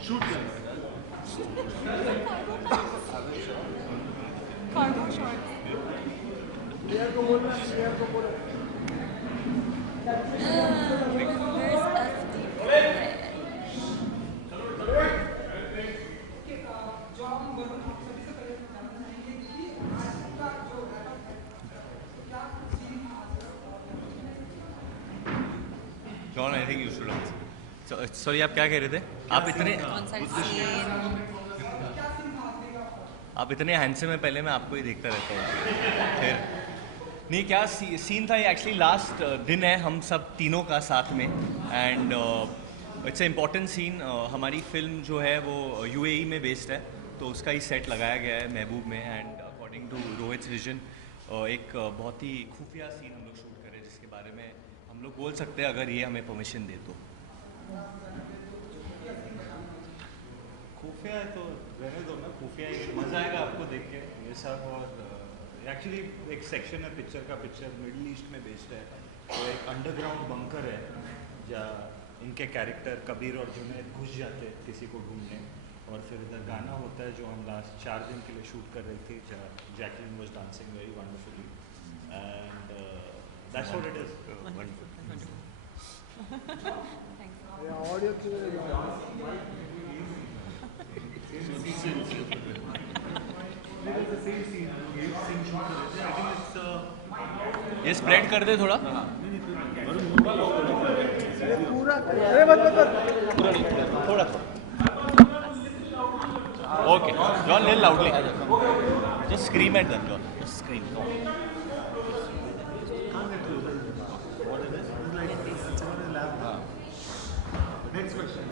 Shoot. Cargo shorts. John, I think you should answer. So, sorry, आप क्या कह रहे थे? आप इतने हैंडसम है, पहले मैं आपको ही देखता रहता हूँ। फिर नहीं, क्या सीन था ये? एक्चुअली लास्ट दिन है हम सब तीनों का साथ में, and it's a important scene. हमारी फिल्म जो है वो यूएई में बेस्ड है, तो उसका ही सेट लगाया गया है महबूब में, एंड अकॉर्डिंग टू रोहित्स विजन एक बहुत ही खुफिया सीन हम लोग शूट करें, जिसके बारे में हम लोग बोल सकते हैं अगर ये हमें परमिशन दे तो। खुफिया है तो रहने दो ना, खुफिया ही मज़ा आएगा आपको देख के ये सब। और एक्चुअली एक सेक्शन है पिक्चर का, पिक्चर मिडिल ईस्ट में बेस्ड है, तो एक अंडरग्राउंड बंकर है जहाँ इनके कैरेक्टर कबीर और जुनैद घुस जाते हैं किसी को ढूंढने, और फिर इधर गाना होता है जो हम लास्ट 4 दिन के लिए शूट कर रहे थे, जहाँ Jacqueline was dancing very wonderfully, and that's what it is. ये स्प्रेड कर दे थोड़ा। थोड़ा okay John, little loudly, just scream at them John, just scream. Next question.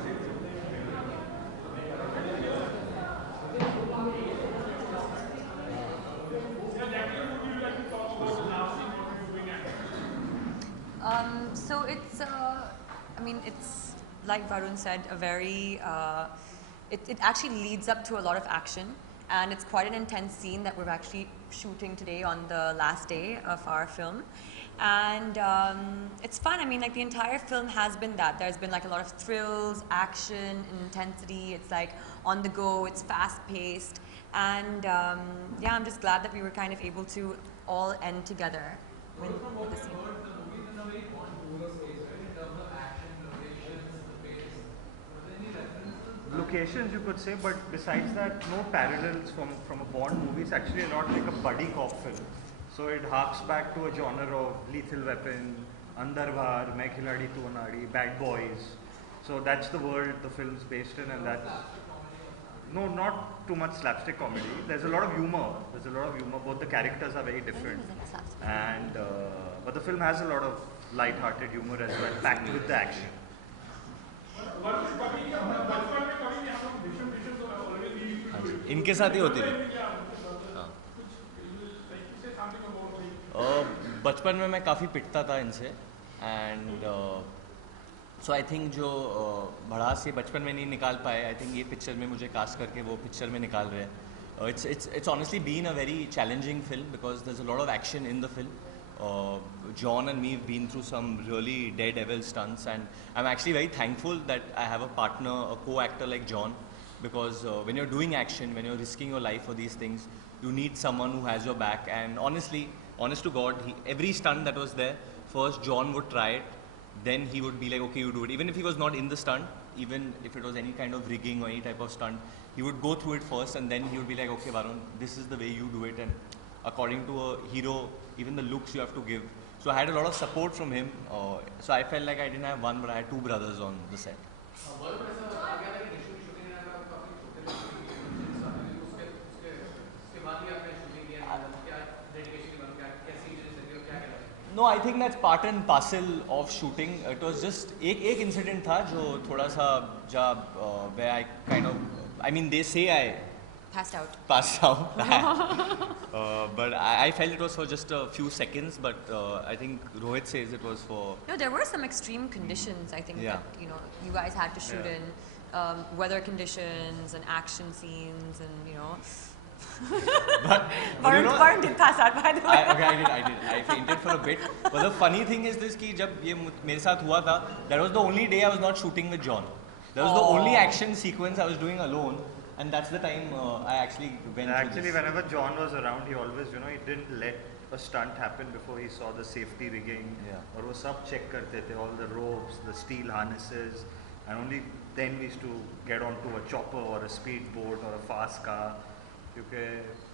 So it's, I mean, it's like Varun said, a very, it actually leads up to a lot of action, and it's quite an intense scene that we're actually shooting today on the last day of our film. And it's fun. I mean, like the entire film has been that. There's been like a lot of thrills, action, intensity. It's like on the go, it's fast paced. And yeah, I'm just glad that we were kind of able to all end together with the scene. Locations you could say, but besides that, no parallels from a Bond movie. It's actually a lot like a buddy cop film. So it harks back to a genre of Lethal Weapon, Andar Bahar, Main Khiladi Tu Anadi, Bad Boys. So that's the world the film's based in, and that's no, not too much slapstick comedy. There's a lot of humor. Both the characters are very different, and but the film has a lot of light-hearted humor as well, packed with the action. इनके साथ ही होती थी। बचपन में मैं काफ़ी पिटता था इनसे, एंड सो आई थिंक जो भड़ास ये बचपन में नहीं निकाल पाए, आई थिंक ये पिक्चर में मुझे कास्ट करके वो पिक्चर में निकाल रहे हैं। It's honestly been a very challenging film because there is a lot of action in the film. John and me have been through some really daredevil stunts, and I'm actually very thankful that I have a partner, a co-actor like John, because when you're doing action, when you're risking your life for these things, you need someone who has your back. And honestly, honest to God, every stunt that was there, first John would try it, then he would be like, okay, you do it. Even if he was not in the stunt, even if it was any kind of rigging or any type of stunt, he would go through it first, and then he would be like, okay, Varun, this is the way you do it, and according to a hero, even the looks you have to give. So I had a lot of support from him. So I felt like I didn't have one, but I had two brothers on the set. No, I think that's part and parcel of shooting. It was just एक incident था जो थोड़ा सा जब where I kind of, I mean they say I passed out. But I felt it was for just a few seconds, but I think Rohit says it was for... No, there were some extreme conditions, I think, that, you guys had to shoot in. Weather conditions and action scenes and, but Varun did pass out, by the way. I did. I fainted for a bit. But the funny thing is this कि जब ये मेरे साथ हुआ था, that was the only day I was not shooting with John. That was the only action sequence I was doing alone, and that's the time I actually went. Actually, whenever John was around, he always, he didn't let a stunt happen before he saw the safety rigging. Yeah. और वो सब check करते थे, all the ropes, the steel harnesses, and only then we used to get onto a chopper or a speedboat or a fast car. क्योंकि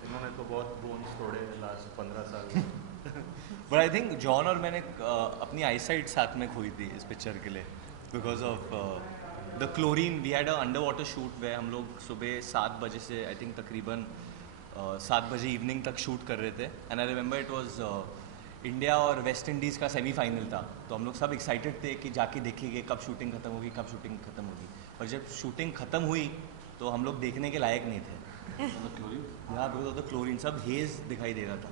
इन्होंने तो बहुत bones तोड़े last 15 साल में. But I think John और मैंने अपनी eyesight साथ में खोई थी इस picture के लिए because of the chlorine. We had a underwater shoot where हम लोग सुबह 7 बजे से I think तकरीबन 7 बजे इवनिंग तक शूट कर रहे थे. And I remember it was India और वेस्ट इंडीज़ का सेमीफाइनल था, तो हम लोग सब एक्साइटेड थे कि जाके देखेंगे कब शूटिंग खत्म होगी, कब शूटिंग खत्म होगी. और जब शूटिंग खत्म हुई तो हम लोग देखने के लायक नहीं थे. यहाँ बिकॉज ऑफ द क्लोरीन सब हेज दिखाई दे रहा था.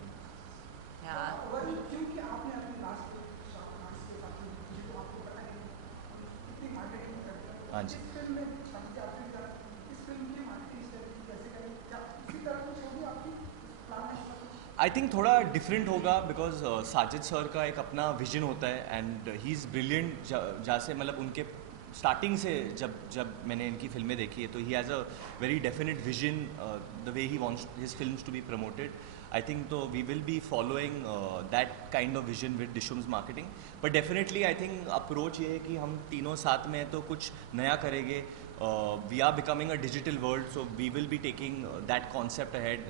हाँ जी. आई थिंक थोड़ा डिफरेंट होगा बिकॉज साजिद सर का एक अपना विजन होता है एंड ही इज़ ब्रिलियंट. जहाँ से मतलब उनके स्टार्टिंग से जब मैंने इनकी फिल्में देखी है तो he has a very definite vision the way he wants his films to be promoted. I think तो we will be following that kind of vision with Dishoom's marketing. But definitely I think approach ये है कि हम तीनों साथ में तो कुछ नया करेंगे. We are becoming a digital world, so we will be taking that concept ahead.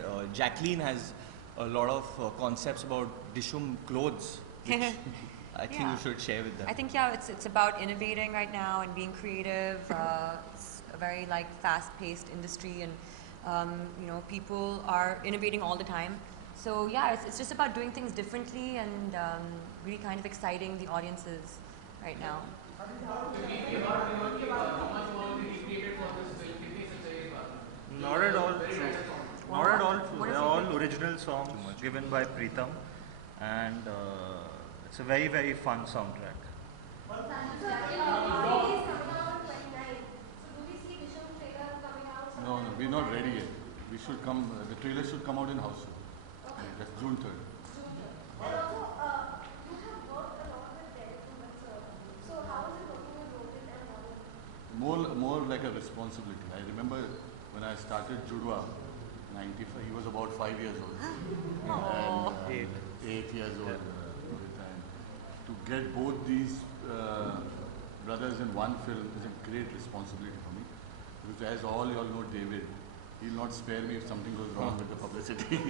Jacqueline has a lot of concepts about Dishoom clothes, which I think you should share with them. I think it's about innovating right now and being creative. It's a very fast-paced industry, and people are innovating all the time. So it's just about doing things differently and really kind of exciting the audiences right now. Not at all true. Not at all true. They're all original songs given by Preetham, and it's a very, very fun soundtrack. No, we're not ready yet. We should come. The trailer should come out in house. Okay. That's June 3rd. More like a responsibility. I remember when I started Judwa. 95. He was about 5 years old. And 8 years old. And to get both these brothers in one film is a great responsibility for me. Because as all you all know, David, he'll not spare me if something goes wrong with the publicity.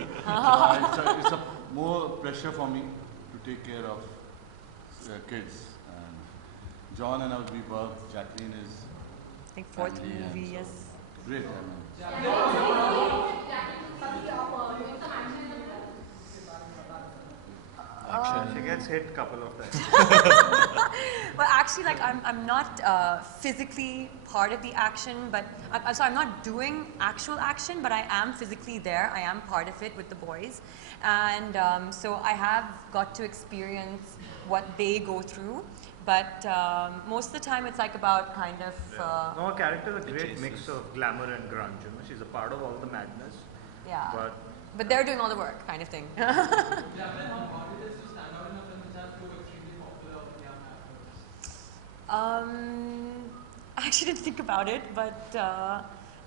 So it's a more pressure for me to take care of kids. And John and I will be work. Jacqueline is I think 4th movie, yes. Great. I mean. She gets hit couple of times. Well, actually, I'm not physically part of the action, but I'm not doing actual action, but I am physically there. I am part of it with the boys, and so I have got to experience what they go through. But most of the time, it's about kind of. No, her character is a great mix of glamour and grunge. She's a part of all the madness. Yeah. But they're doing all the work, kind of thing. I actually didn't think about it, but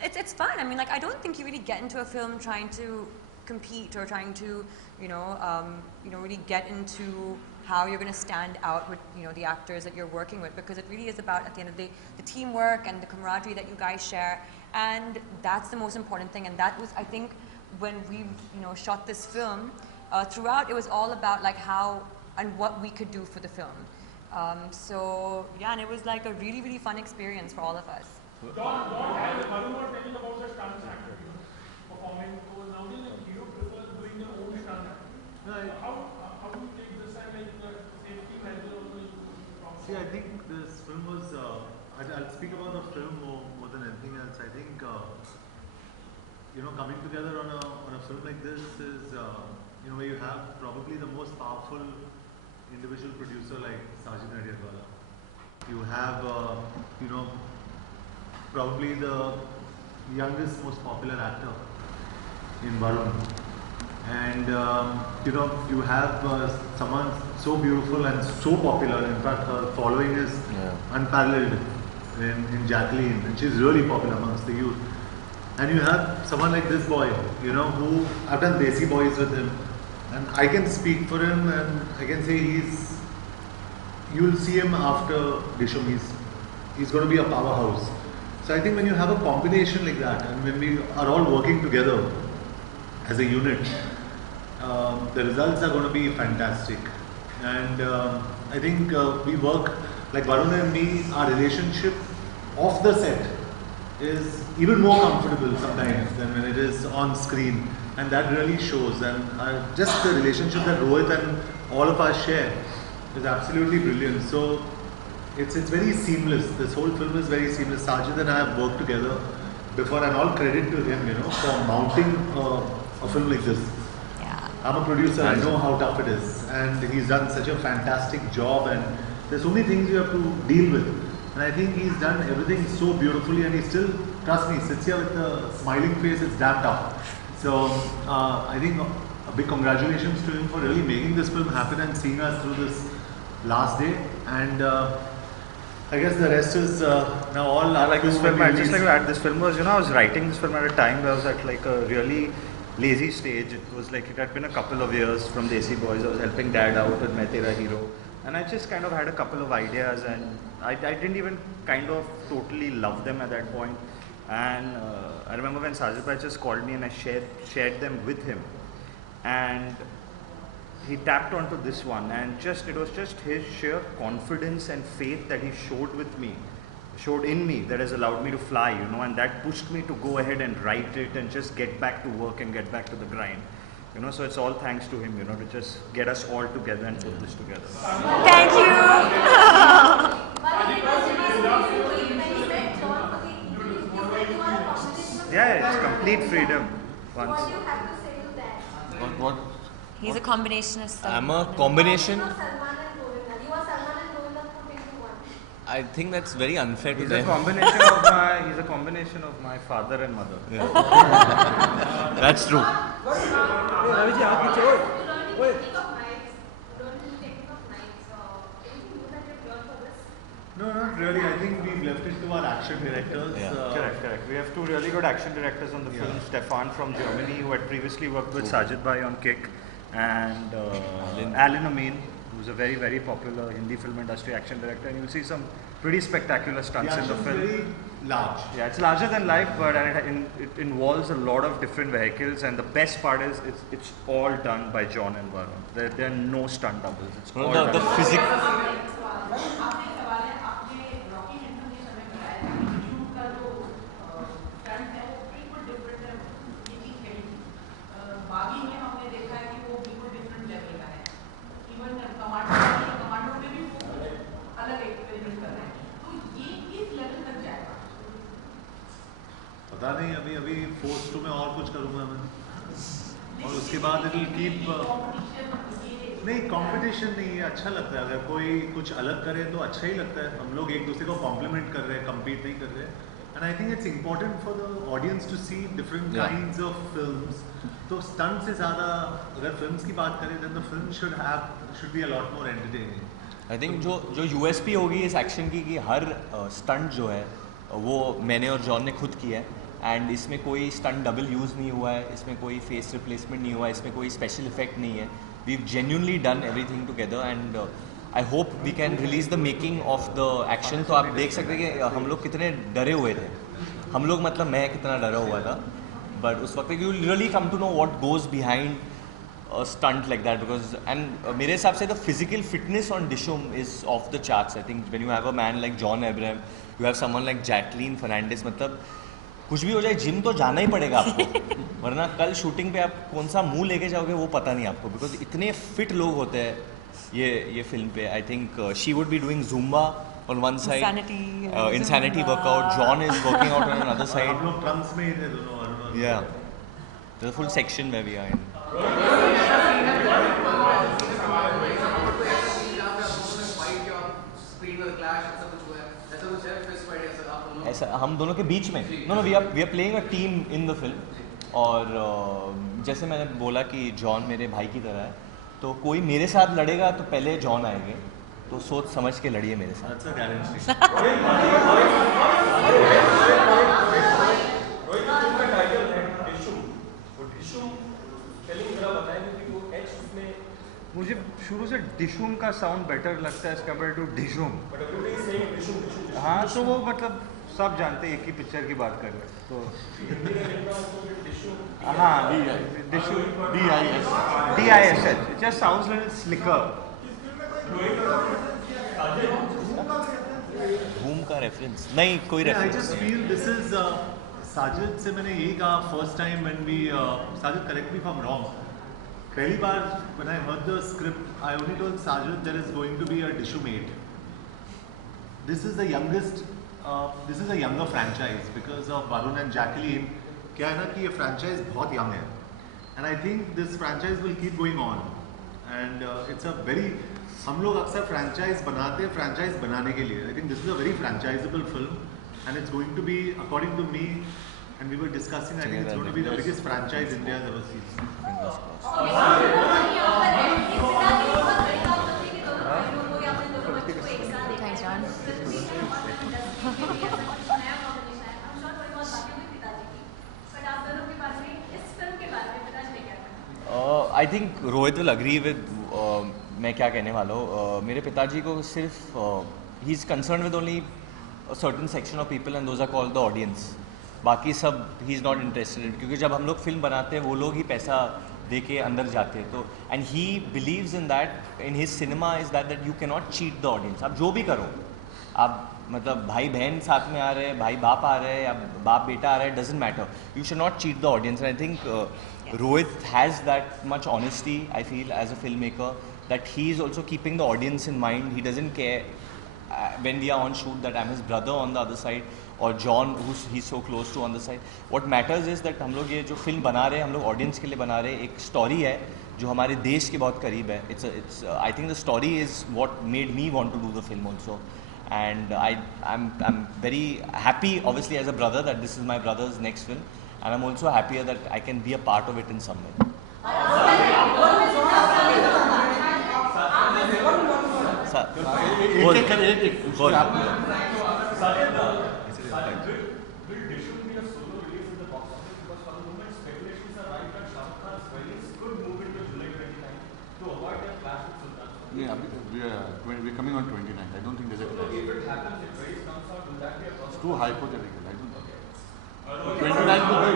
it's fun. I mean, I don't think you really get into a film trying to compete or trying to, really get into how you're going to stand out with, the actors that you're working with, because it really is about, at the end of the day, the teamwork and the camaraderie that you guys share, and that's the most important thing. And that was, I think, when we, shot this film, throughout it was all about how and what we could do for the film. So yeah, and it was a really, really fun experience for all of us. Don, as Varun was telling about the stunts actor, performing, so nowadays the hero prefers doing their own stunts. How do you take this and the safety measure also? See, I think this film was. I'll speak about the film more than anything else. I think coming together on a film like this is where you have probably the most powerful individual producer like Sajid Nadiadwala. You have probably the youngest, most popular actor in Varun. And you have someone so beautiful and so popular. In fact, her following is unparalleled in Jacqueline, and she's really popular amongst the youth. And you have someone like this boy, who I've done Desi Boys with him, and I can speak for him, and I can say you'll see him after Dishoom. He's going to be a powerhouse. So I think when you have a combination like that, and when we are all working together as a unit, the results are going to be fantastic. And I think we work, like Varun and me, our relationship off the set is even more comfortable sometimes than when it is on screen, and that really shows. And just the relationship that Rohit and all of us share is absolutely brilliant. So it's very seamless. This whole film is very seamless. Sajid and I have worked together before, and all credit to him, for mounting a film like this. Yeah. I'm a producer, I know how tough it is, and he's done such a fantastic job, and there's so many things you have to deal with. And I think he's done everything so beautifully, and he still, trust me, sits here with a smiling face. It's damn tough. So I think a big congratulations to him for really making this film happen and seeing us through this last day. And I guess the rest is now all. I like this film. I just like to add, this film was, I was writing this film at a time where I was at like a really lazy stage. It was like, it had been a couple of years from Desi Boys. I was helping Dad out with Main Tera Hero. And I just kind of had a couple of ideas, and I didn't even kind of totally love them at that point. And I remember when Sajid Bhai just called me, and I shared them with him. And he tapped onto this one, and it was just his sheer confidence and faith that he showed in me, that has allowed me to fly, and that pushed me to go ahead and write it and just get back to work and get back to the grind. So it's all thanks to him, to just get us all together and put this together. Thank you. Yeah, it's complete freedom. Once. What do you have to say to that? What? He's a combination of stuff. I'm a combination. You are Salman and Govinda. You are Salman and Govinda put into one. I think that's very unfair to He's them. a combination of my father and mother. That's true. No, not really. I think we've left it to our action directors. Yeah. Correct. We have two really good action directors on the film. Stefan from Germany, who had previously worked with Sajid Bhai on Kick, and Alan Amin, who's a very, very popular Hindi film industry action director. And you'll see some pretty spectacular stunts in the film. Very large. Yeah, it's larger than life, but it involves a lot of different vehicles. And the best part is it's all done by John and Varun. There are no stunt doubles. It's all The done. physics. पता नहीं अभी force 2 में और कुछ करूँगा मैं, और उसके बाद इट विल कीप नहीं कंपटीशन नहीं है, अच्छा लगता है अगर कोई कुछ अलग करे तो अच्छा ही लगता है. हम लोग एक दूसरे को कॉम्प्लीमेंट कर रहे हैं, कम्पीट नहीं कर रहे हैं. And I think it's important for the audience to see different kinds of films. तो स्टंट से ज़्यादा अगर फिल्म्स की बात करें then the film should be a lot more entertaining. I think जो यूएसपी होगी इस एक्शन की कि हर स्टंट जो है वो मैंने और जॉन ने खुद किया है, एंड इसमें कोई स्टंट डबल यूज़ नहीं हुआ है, इसमें कोई फेस रिप्लेसमेंट नहीं हुआ है, इसमें कोई स्पेशल इफेक्ट नहीं है. We genuinely done everything together, and I hope we can release the making of the action. तो आप देख सकते हैं कि हम लोग कितने डरे हुए थे. हम लोग मतलब मैं कितना डरा हुआ था, बट उस वक्त you really come to know what goes behind stunt like that, because and मेरे हिसाब से the physical fitness on Dishoom is off the charts. I think when you have a man like John Abraham, you have someone like Jacqueline Fernandez, मतलब कुछ भी हो जाए gym तो जाना ही पड़ेगा आपको, वरना कल शूटिंग पे आप कौन सा मुंह लेके जाओगे वो पता नहीं आपको, बिकॉज इतने फिट लोग होते हैं ये फिल्म पे. I think she would be doing Zumba on one side, insanity workout. John is working out on another side. हम लोग ट्रंक्स में ही थे दोनों. Yeah, there's a full section where we are in. ऐसा हम दोनों के बीच में no we are playing a team in the film, और जैसे मैंने बोला कि जॉन मेरे भाई की तरह है, तो कोई मेरे साथ लड़ेगा तो पहले जॉन आएंगे, तो सोच समझ के लड़िए मेरे साथ। That's a guarantee. Rohit film का टाइटल है डिशूम, वो डिशूम स्पेलिंग जरा बताएंगे कि वो एच उसमें, मुझे शुरू से डिशूम का साउंड बेटर लगता है as compare to Dishoom. But everybody is saying Dishoom Dishoom. हाँ, तो वो मतलब सब जानते हैं एक ही पिक्चर की बात कर रहे हैं, तो हाँ, Dishoom DISH, it just sounds little slicker. धूम का रेफरेंस नहीं, कोई Yeah, I reference just feel this is Sajid से मैंने यही कहा first time when we Sajid correct me if I'm wrong. पहली बार when I heard the script, I only told Sajid there is going to be a Dishoom 8. This is the youngest, this is a younger franchise because of Varun and Jacqueline. क्या है ना कि ये franchise बहुत young है, and I think this franchise will keep going on, and it's a very, हम लोग अक्सर franchise बनाते हैं franchise बनाने के लिए. I think this is a very franchisable film, and it's going to be, according to me, and we were discussing, I think it's going to be the biggest franchise India has ever seen. Thanks, John. I think Rohit will agree with मैं क्या कहने वाला हूँ। मेरे पिताजी को सिर्फ ही is concern with only certain section of people and those are called the audience. बाकी सब ही इज़ नॉट इंटरेस्टेड, क्योंकि जब हम लोग फिल्म बनाते हैं वो लोग ही पैसा दे के अंदर जाते हैं, तो and he believes in that, in his cinema is that you can not cheat the audience. आप जो भी करो, आप मतलब भाई बहन साथ में आ रहे हैं, भाई बाप आ रहे हैं या बाप बेटा आ रहा है, doesn't matter, you should not cheat the audience. I think Rohit has that much honesty, I feel, as a filmmaker, that he is also keeping the audience in mind. He doesn't care when we are on shoot that I'm his brother on the other side or John he's so close to on the side. What matters is that हम लोग ये जो film बना रहे हैं, हम लोग audience के लिए बना रहे हैं, एक स्टोरी है जो हमारे देश के बहुत करीब है. It's I think the story is what made me want to do the film also. And I'm very happy, obviously, as a brother, that this is my brother's next film. And I'm also happier that I can be a part of it in some way. Yeah, we're coming on 29th. I don't think there's a clash. If it happens, if race comes out, will that be a problem? It's too hypothetical. I don't know. 29th को कोई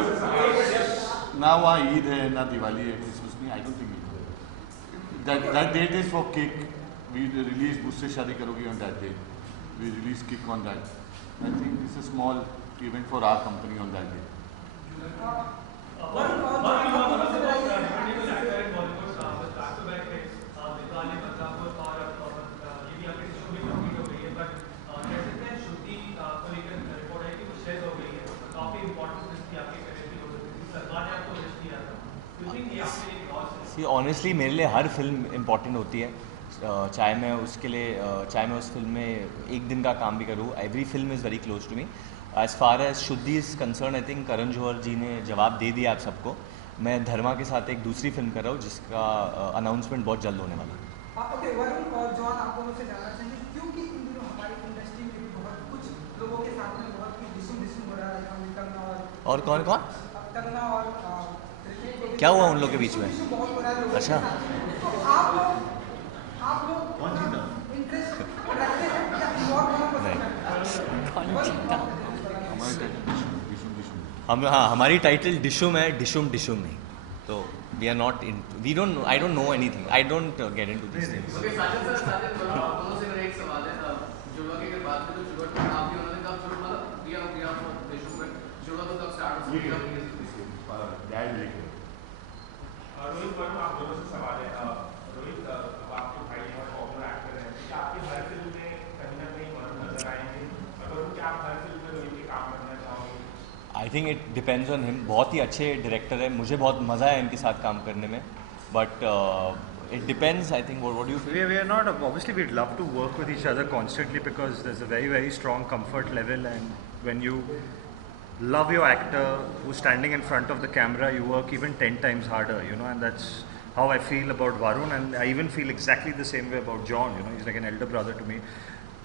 ना वहाँ ईद है ना दिवाली है, Christmas नहीं. I don't think that date is for kick. We release मुझसे शादी करोगी on that day. We release kick on that. I think it's a small event for our company on that day. Honestly मेरे लिए हर film important होती है, चाहे मैं उसके लिए चाहे मैं उस फिल्म में एक दिन का काम भी करूँ. Every film is very close to me. As far as Shuddhi is concern, I think Karan Johar ji ने जवाब दे दिया आप सबको. मैं धर्मा के साथ एक दूसरी फिल्म कर रहा हूँ जिसका अनाउंसमेंट बहुत जल्द होने वाला है. ओके, वरुण और जॉन, आप दोनों से जानना चाहेंगे क्योंकि इन दिनों हमारी इंडस्ट्री में भी बहुत कुछ लोगों के साथ में बहुत कुछ डिसम हो रहा है. और कौन कौन कंगना और क्या हुआ उन लोग के बीच में? अच्छा, आप लोग कौन जीता? इंटरेस्ट रखते हैं या इन्वॉल्व होना पसंद है? हम हाँ हमारी टाइटल डिशूम है, डिशूम नहीं. तो we are not in, we don't, I don't know anything, I don't get into this things. Okay, Sajid दोनों से मेरा एक सवाल है. जुड़वा की अगर बात करें तो जुड़वा का नाम भी उन्होंने कब शुरू मतलब दिया डिशूम में जुड़वा तो कब स्टार्ट हो गया? रोहित वर्म, आप दोनों से सवाल है. रोहित, अब आपके भाई बहुत पॉपुलर एक्टर हैं, क्या आपकी हर फिल्म में कहीं ना कहीं वरुण नजर आएंगे? अगर क्या आप हर फिल्म में रोहित के काम करना चाहोगे? I think it depends on him. बहुत ही अच्छे डायरेक्टर है, मुझे बहुत मज़ा है इनके साथ काम करने में. But it depends, I think. What do you feel? We are not, obviously we'd love to work with each other constantly because there's a very, very strong comfort level, and when you love your actor who's standing in front of the camera, you work even 10 times harder, you know, and that's how I feel about Varun, and I even feel exactly the same way about John, you know, he's like an elder brother to me.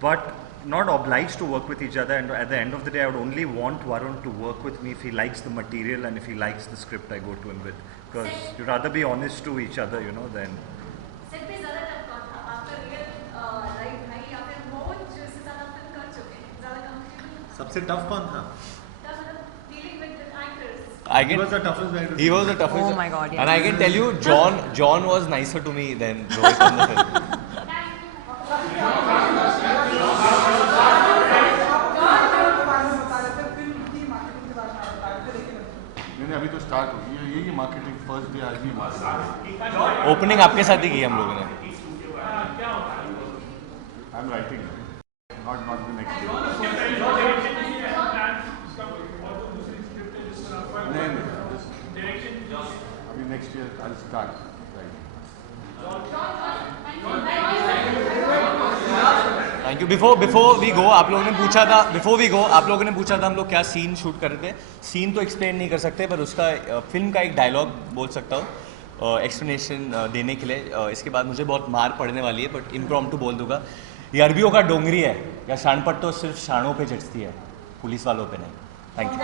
But not obliged to work with each other, and at the end of the day, I would only want Varun to work with me if he likes the material and if he likes the script I go to him with. Because you'd rather be honest to each other, you know, than... set पे ज़्यादा tough कौन था? आपका real life है या फिर बहुत जो से ज़्यादा फिल्म कर चुके हैं, ज़्यादा कंफर्टेबल? सबसे टफ कौन था? तब मतलब dealing with the actors. He was the toughest guy. He was the toughest. Oh my God, yes. And I can tell you, John was nicer to me than Rohit in the film. नहीं अभी तो start हुई है, यही marketing first day आज ही marketing. Opening आपके साथ ही की हम लोगों ने। I am writing not the next नहीं अभी next year I start thank you. Before we go आप लोगों ने पूछा था हम लोग क्या सीन शूट कर रहे थे। सीन तो एक्सप्लेन नहीं कर सकते, पर उसका फिल्म का एक डायलॉग बोल सकता हूँ एक्सप्लेनेशन देने के लिए। इसके बाद मुझे बहुत मार पड़ने वाली है, बट इम्प्रॉम्प्टू बोल दूंगा। ये अरबियों का डोंगरी है या शानपट तो सिर्फ शानों पे जचती है, पुलिस वालों पे नहीं। Thank you.